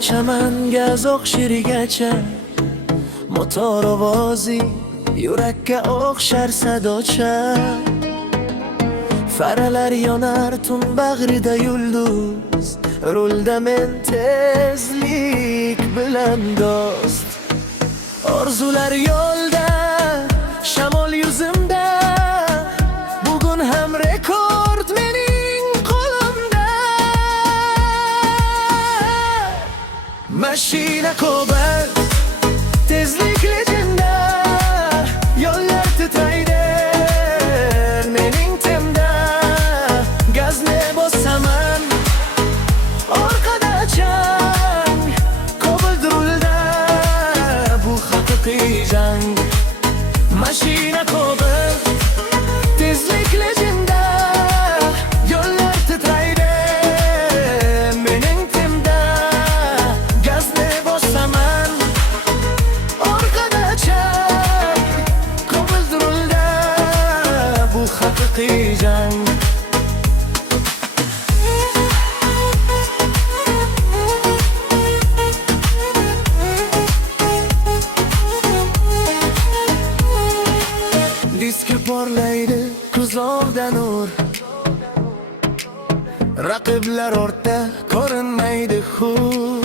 uchaman gaz o'qshirigacha, motor ovozi yurakka o'xshar sadocha. Faralar yonar tun bag'rida yulduz, rulda men tezlik bilan dost. Orzular yo'lda, shamol yuzimda, bugun ham rekord mening qo'limda. Mashina Cobalt, tezlik legenda, yo'llar titraydi mening temda. Gazni bosaman, orqada chang, Cobalt rulda, bu haqiqiy jang. Mashina Cobalt, tezlik legenda, yo'llar titraydi mening temda. Gazni bosaman, orqada chang, Cobalt rulda, bu haqiqiy jang. Diski porlaydi ko'zlarda nur, raqiblar ortda ko'rinmaydi xur.